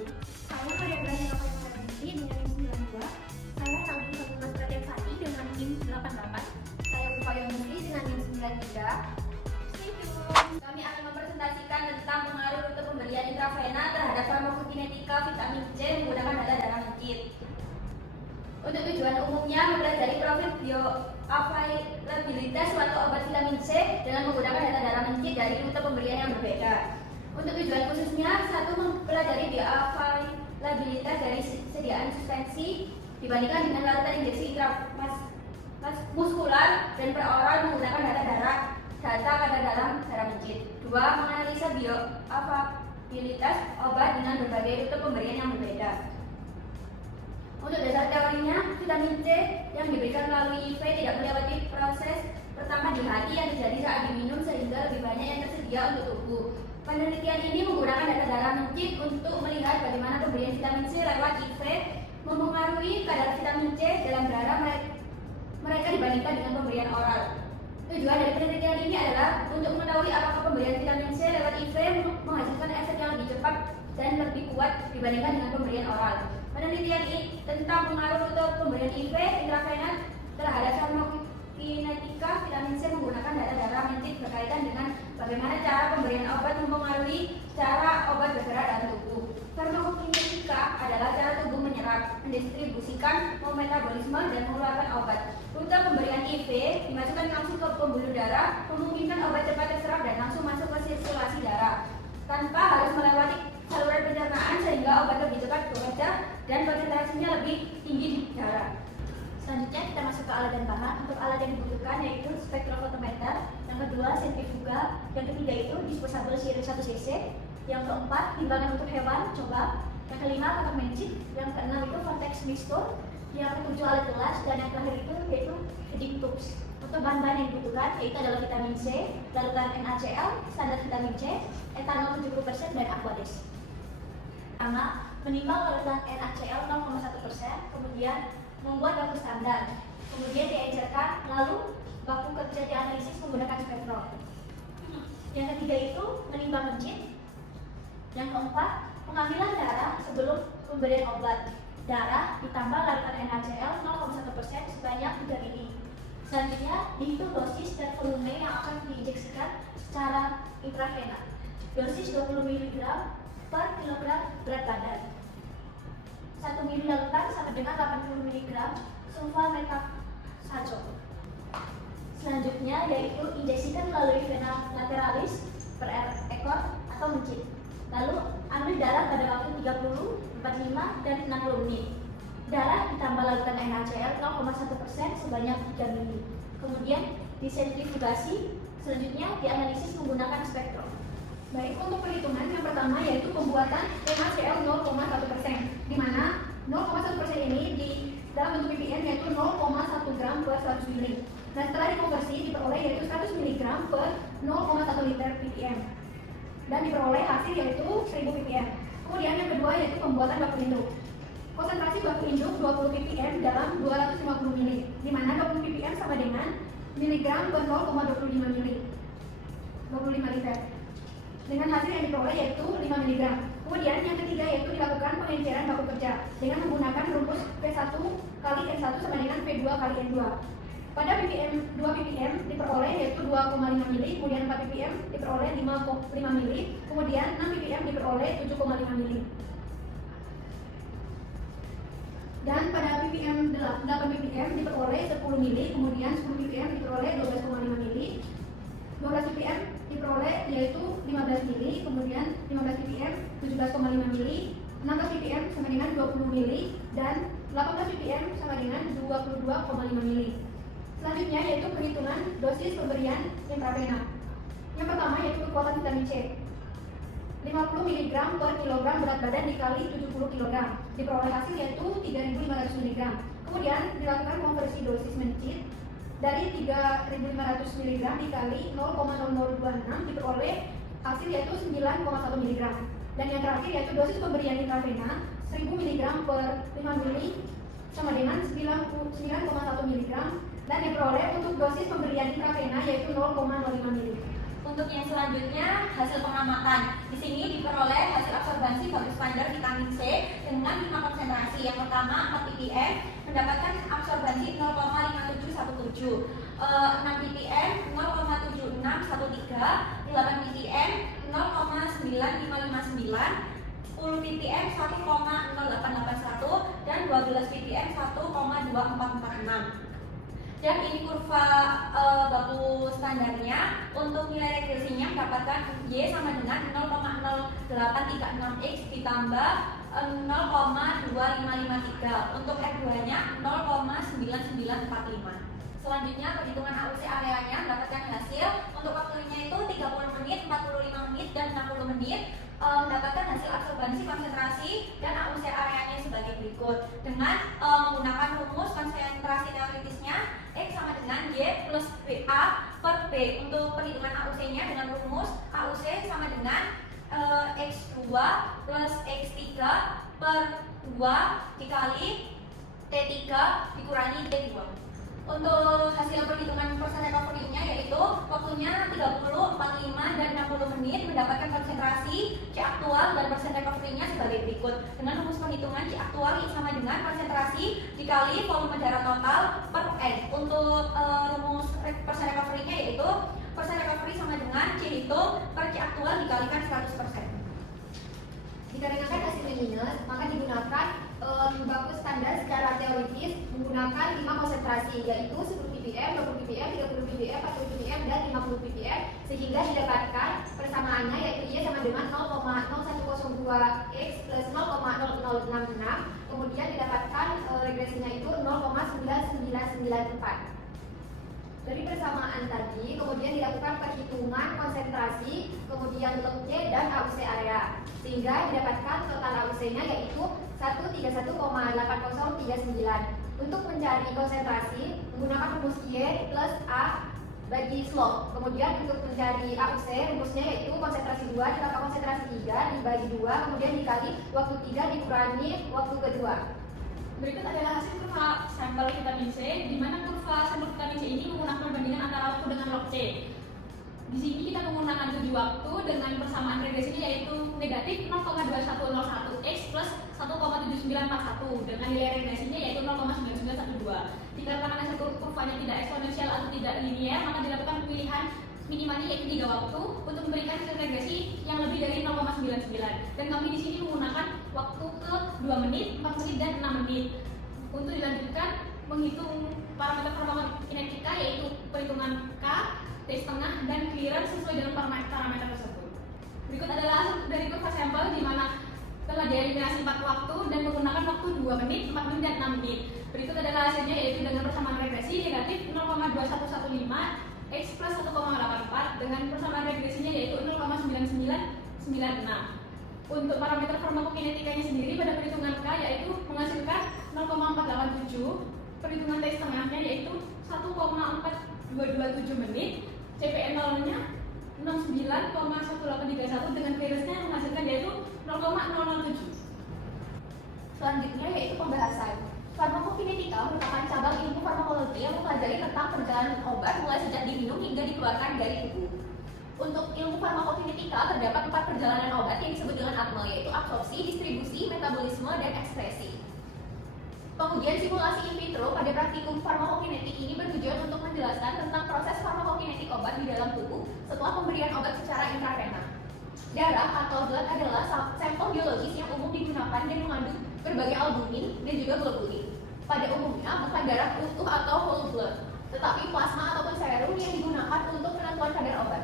Saya Maria Brani Rafael dengan NIM 92. Saya Tanggung Sambungan Pratian Sati dengan NIM 88. Saya Upaya Mesti dengan NIM 93. Thank you. Kami akan mempresentasikan tentang pengaruh rute pemberian intravena terhadap farmakokinetika vitamin C menggunakan darah mencit. Untuk tujuan umumnya mempelajari profil bioavailabilitas suatu obat vitamin C dengan menggunakan data darah mencit dari rute pemberian yang berbeda. Untuk tujuan khususnya, satu, mempelajari bioavailabilitas dari sediaan suspensi dibandingkan dengan larutan injeksi muskular dan peroral menggunakan data kadar darah mencit. Dua, menganalisa bioavailabilitas obat dengan berbagai rute pemberian yang berbeda. Untuk dasar teorinya, vitamin C yang diberikan melalui IV tidak melewati proses pertama di hati yang terjadi saat diminum sehingga lebih banyak yang tersedia untuk tubuh. Penelitian ini menggunakan data darah mencit untuk melihat bagaimana pemberian vitamin C lewat IV mempengaruhi kadar vitamin C dalam darah mereka dibandingkan dengan pemberian oral. Tujuan dari penelitian ini adalah untuk mengetahui apakah pemberian vitamin C lewat IV menghasilkan efek yang lebih cepat dan lebih kuat dibandingkan dengan pemberian oral. Penelitian ini tentang pengaruh rute pemberian IV intravena terhadap farmakokinetika vitamin C menggunakan data darah mencit berkaitan dengan bagaimana cara pemberian obat mempengaruhi cara obat bergerak dalam tubuh. Farmakokinetika adalah cara tubuh menyerap, mendistribusikan, memetabolisme, dan mengeluarkan obat. Rute pemberian IV dimasukkan langsung ke pembuluh darah, memungkinkan obat cepat terserap dan langsung masuk ke sirkulasi darah tanpa harus melewati saluran pencernaan sehingga obat lebih cepat bekerja dan konsentrasinya lebih tinggi di darah. Selanjutnya kita masuk ke alat dan bahan. Untuk alat yang dibutuhkan yaitu spektrofotometer, yang kedua sentrifuga, yang ketiga itu disposable syringe 1 cc, yang keempat timbangan untuk hewan, coba, yang kelima kotak mencit, yang keenam itu vortex mixture, yang ketujuh alat gelas, dan yang terakhir itu yaitu feeding tubes. Untuk bahan-bahan yang dibutuhkan yaitu adalah vitamin C, larutan NaCl, standar vitamin C, etanol 70% dan aquades. Pertama, menimbang larutan NaCl 0,1%, kemudian membuat baku standar, kemudian diencerkan, lalu baku kerja dianalisis menggunakan spektrum. Yang ketiga itu menimbang mencit. Yang keempat, pengambilan darah sebelum pemberian obat. Darah ditambah larutan NaCl 0,1% sebanyak 3 ml. Selanjutnya, dihitung dosis dan volume yang akan diinjeksikan secara intravena. Dosis 20 mg per kilogram berat badan. 1 ml larutan sama dengan 80 mg sulfametazole. Selanjutnya yaitu injeksikan melalui vena lateralis per ekor atau mencit. Lalu ambil darah pada waktu 30, 45, dan 60 menit. Darah ditambah larutan NaCl 0,1% sebanyak 3 ml. Kemudian disentrifugasi, selanjutnya dianalisis menggunakan spektrum. Baik, untuk perhitungan yang pertama yaitu pembuatan NaCl 0,1%, di mana 0,1% ini di dalam bentuk ppm yaitu 0,1 gram per 100 ml. Dan setelah dikonversi diperoleh yaitu 100 mg per 0,1 liter ppm. Dan diperoleh hasil yaitu 1000 ppm. Kemudian yang kedua yaitu pembuatan baku induk. Konsentrasi baku induk 20 ppm dalam 250 ml, di mana 20 ppm sama dengan miligram per 0,25 ml, 25 liter. Dengan hasil yang diperoleh yaitu 5 mg. Kemudian yang ketiga yaitu dilakukan pengenceran baku kerja dengan menggunakan rumus P1 kali N1 sama dengan P2 kali N2. Pada ppm 2 ppm diperoleh yaitu 2,5 ml, kemudian 4 ppm diperoleh 5 ml, kemudian 6 ppm diperoleh 7,5 ml. Dan pada ppm 8 ppm diperoleh 10 ml, kemudian 10 ppm diperoleh 12,5 ml, 12 ppm diperoleh yaitu 15 ml, kemudian 15 ppm 17,5 ml, 16 ppm sama dengan 20 ml, dan 18 ppm sama dengan 22,5 ml. Selanjutnya yaitu perhitungan dosis pemberian intravena. Yang pertama yaitu kekuatan vitamin C. 50 mg per kilogram berat badan dikali 70 kg. Diperoleh hasil yaitu 3.500 mg. Kemudian dilakukan konversi dosis mencit dari 3.500 mg dikali 0,0026 diperoleh hasil yaitu 9,1 mg. Dan yang terakhir yaitu dosis pemberian intravena 1000 mg per 5 ml sama dengan 9,1 mg. Dan diperoleh untuk dosis pemberian intravena yaitu 0,05 ml. Untuk yang selanjutnya, hasil pengamatan. Di sini diperoleh hasil absorbansi bagus standar vitamin C konsentrasi. Yang pertama 4 ppm mendapatkan absorbansi 0,5717, 6 ppm 0,7613, 8 ppm 0,9559, 10 ppm 1,0881, dan 12 ppm 1,2446. Dan ini kurva baku standarnya. Untuk nilai regresinya mendapatkan Y sama dengan 0,0836X ditambah 0,2553. Untuk R2 nya 0,9945. Selanjutnya perhitungan AUC areanya mendapatkan hasil. Untuk waktunya itu 30 menit, 45 menit, dan 60 menit. Mendapatkan hasil absorbansi konsentrasi dan AUC areanya sebagai berikut. Dengan menggunakan rumus konsentrasi teoritisnya X sama dengan Y plus A per B. Untuk perhitungan AUC-nya dengan rumus AUC sama dengan X2 plus X3 per 2 dikali T3 dikurangi T2. Untuk hasil perhitungan persen recovery-nya yaitu waktunya 30, 45, dan 60 menit mendapatkan konsentrasi C aktual dan persen recovery-nya sebagai berikut. Dengan rumus perhitungan C aktual sama dengan konsentrasi dikali volume darah total per N. Untuk rumus persen recovery-nya yaitu persen recovery sama dengan C hitung per C aktual dikalikan 100%. Dikarenakan hasilnya minus, maka digunakan baku standar secara teoritis menggunakan 5 konsentrasi, yaitu 10 ppm, 20 ppm, 30 ppm, 40 ppm, dan 50 ppm, sehingga didapatkan persamaannya yaitu Y sama dengan 0,0102X plus 0,0066, kemudian didapatkan regresinya itu 0,9994. Dari persamaan tadi, kemudian dilakukan perhitungan konsentrasi, kemudian log C dan AUC area, sehingga didapatkan total AUC-nya yaitu 131,8039. Untuk mencari konsentrasi, menggunakan rumus Y plus A bagi slope. Kemudian untuk mencari AUC, rumusnya yaitu konsentrasi 2 ditambah konsentrasi 3 dibagi 2, kemudian dikali waktu 3 dikurangi waktu kedua. Berikut adalah hasil kurva sampel vitamin C, di mana kurva sampel vitamin C ini menggunakan perbandingan antara waktu dengan log C. Di sini kita menggunakan 7 waktu dengan persamaan regresinya yaitu negatif 0,2101X plus 1,7941 dengan nilai regresinya yaitu 0,9912. Dikarenakan hasil kurvanya tidak eksponensial atau tidak linear, maka dilakukan pemilihan minimalnya yaitu 3 waktu untuk memberikan hasil regresi yang lebih dari 0,99. Dan kami di sini menggunakan waktu ke 2 menit, 4 menit, dan 6 menit. Untuk dilanjutkan menghitung parameter farmakokinetika yaitu perhitungan K, T setengah, dan clearance sesuai dengan parameter tersebut. Berikut adalah hasil dari kurva sampel di mana telah dieliminasi 4 waktu dan menggunakan waktu 2 menit, 4 menit, dan 6 menit. Berikut adalah hasilnya yaitu dengan persamaan regresi negatif 0,2115 X plus 1,84 dengan persamaan regresinya yaitu 0,9996. Untuk parameter farmakokinetikanya sendiri pada perhitungan K yaitu menghasilkan 0,487, perhitungan T setengahnya yaitu 1,4227 menit, CPM0-nya 69,1831 dengan clearance-nya menghasilkan yaitu 0,007. Selanjutnya yaitu pembahasan. Farmakokinetika merupakan cabang ilmu farmakologi yang mempelajari tentang perjalanan obat mulai sejak diminum hingga dikeluarkan dari tubuh. Untuk ilmu farmakokinetika terdapat 4 perjalanan obat yang disebut dengan ATME, yaitu absorpsi, distribusi, metabolisme, dan ekspresi. Pengujian simulasi in vitro pada praktikum farmakokinetik ini bertujuan untuk menjelaskan tentang proses farmakokinetik obat di dalam tubuh setelah pemberian obat secara intravena. Darah atau blood adalah sampel biologis yang umum digunakan dan mengandung berbagai albumin dan juga globulin. Pada umumnya bukan darah utuh atau whole blood, tetapi plasma ataupun serum yang digunakan untuk penentuan kadar obat.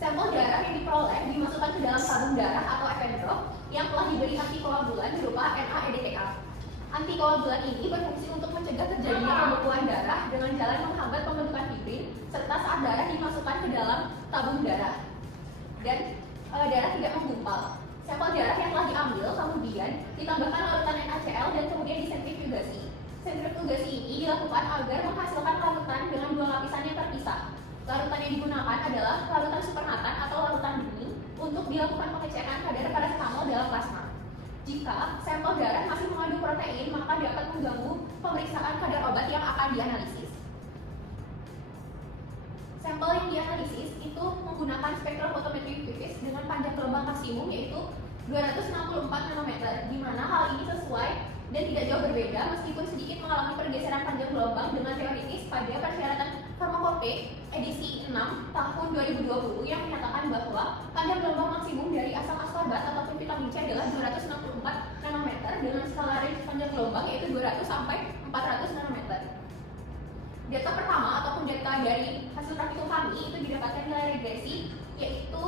Sampel darah yang diperoleh dimasukkan ke dalam tabung darah atau Eppendrop yang telah diberi antikoagulan berupa NAEDTA. Antikoagulan ini berfungsi untuk mencegah terjadinya pembekuan darah dengan jalan menghambat pembentukan fibrin, serta saat darah dimasukkan ke dalam tabung darah dan darah tidak menggumpal. Sampel darah yang telah diambil kemudian ditambahkan larutan NaCl dan kemudian disentrifugasi. Sentrifugasi ini dilakukan agar menghasilkan larutan dengan 2 lapisan yang terpisah. Larutan yang digunakan adalah larutan supernatan atau larutan bening untuk dilakukan pengecekan kadar paracetamol dalam plasma. Jika sampel darah masih mengandung protein, maka dapat mengganggu pemeriksaan kadar obat yang akan dianalisis. Sampel yang dianalisis itu menggunakan spektrofotometri UV dengan panjang gelombang maksimum yaitu 264 nanometer, di mana hal ini sesuai dan tidak jauh berbeda meskipun sedikit mengalami pergeseran panjang gelombang dengan teoritis pada persyaratan Farmakope edisi 6 tahun 2020 yang menyatakan bahwa panjang gelombang maksimum dari asam ascorbat ataupun vitamin C adalah 264 nanometer dengan skala range panjang gelombang yaitu 200 sampai 400 nanometer. Data pertama ataupun data dari hasil praktikum kami itu didapatkan nilai regresi yaitu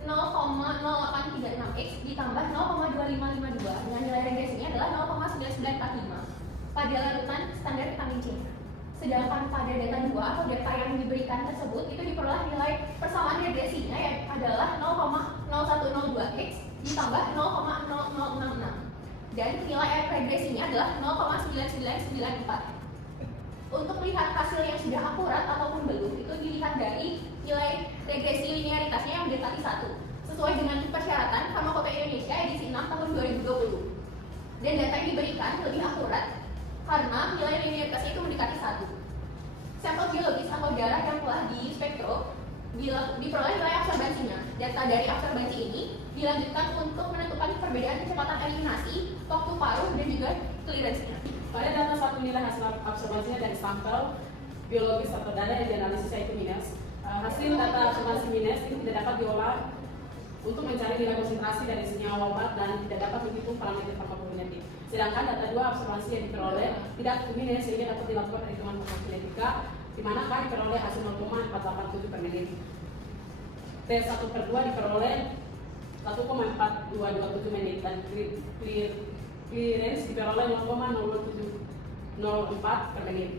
0,0836x ditambah 0,2552 dengan nilai regresinya adalah 0,9945 pada larutan standar vitamin C. Sedangkan pada data 2 atau data yang diberikan tersebut itu diperoleh nilai persamaan regresinya yang adalah 0,0102x ditambah 0,0066 dan nilai regresinya adalah 0,9994. Untuk melihat hasil yang sudah akurat ataupun belum itu dilihat dari nilai regresi linearitasnya yang mendekati 1 sesuai dengan persyaratan Farmakope Indonesia edisi 6 tahun 2020. Dan data yang diberikan lebih akurat karena nilai linearitasnya itu mendekati 1. Sampel biologis atau darah yang telah di spektro diperoleh nilai absorbansinya. Data dari absorbansi ini dilanjutkan untuk menentukan perbedaan kecepatan eliminasi, waktu paruh, dan juga clearance-nya. Pada data satu nilai hasil absorbansinya dari sampel biologis atau darah yang dianalisis yaitu minus. Hasil data absorbansi minus ini tidak dapat diolah untuk mencari nilai konsentrasi dari senyawa obat dan tidak dapat menghitung parameter farmakokinetik. Sedangkan data 2 absorbansi yang diperoleh tidak minus sehingga dapat dilakukan perhitungan farmakokinetika di manakah diperoleh hasil 0,487 per menit. T1/2 diperoleh 1,4227 menit dan clearance diperoleh 0,0704 per menit.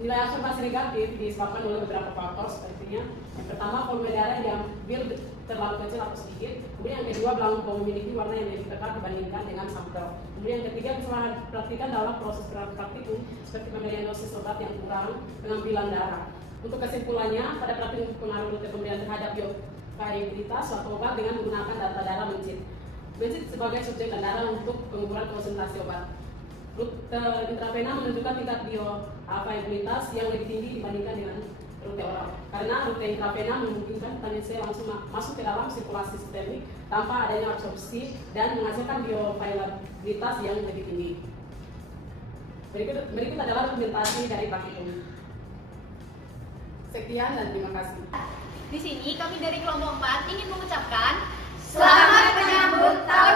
Nilai absorbasi negatif disebabkan oleh beberapa faktor sepertinya. Yang pertama, volume darah yang diambil terlalu kecil atau sedikit. Kemudian yang kedua, belangko memiliki warna yang lebih pekat dibandingkan dengan sampel. Kemudian yang ketiga, kesalahan praktikan dalam proses praktikum seperti pemberian dosis obat yang kurang, pengambilan darah. Untuk kesimpulannya, pada praktikum pengaruh rute pemberian terhadap biokaribilitas suatu obat dengan menggunakan data darah mencit sebagai subjek dan darah untuk pengukuran konsentrasi obat. Rute intravena menunjukkan tingkat bioavailabilitas yang lebih tinggi dibandingkan dengan rute oral. Karena rute intravena memungkinkan vitamin C langsung masuk ke dalam sirkulasi sistemik tanpa adanya absorpsi dan menghasilkan bioavailabilitas yang lebih tinggi. Berikut adalah dokumentasi dari praktikum. Sekian dan terima kasih. Di sini kami dari kelompok 4 ingin mengucapkan Selamat menyambut tahun